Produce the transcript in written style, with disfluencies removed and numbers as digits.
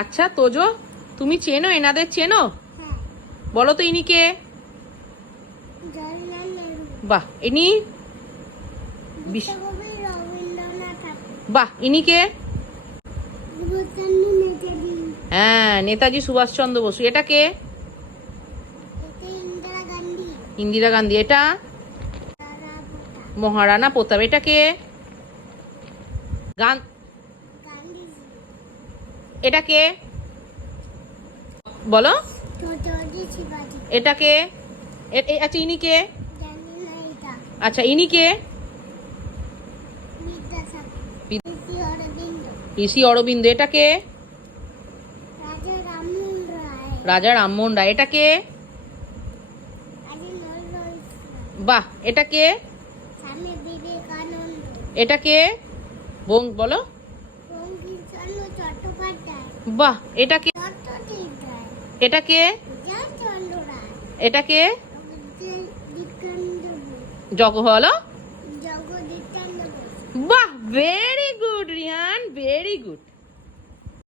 আচ্ছা তোজো, তুমি চেনো এনাদের চেনো? বলো তো ইনি কে? বাহ, ইনি বাহ, ইনি কে? হ্যাঁ, নেতাজি সুভাষচন্দ্র বসু। এটা কে? ইন্দিরা গান্ধী। এটা মহারানা প্রতাপ। এটা কে? গান। এটা কে বলো? এটা কে? আচ্ছা ইনি কে? আচ্ছা ইনি কে? ঋষি অরবিন্দ। এটা কে? রাজা রামমোহন রায়। এটা কে? বাহ, এটা কে? এটা কে? বলো। বাহ, এটা কে? এটা কে? এটা কে? বলো। বাহ, very good Rihan, very good.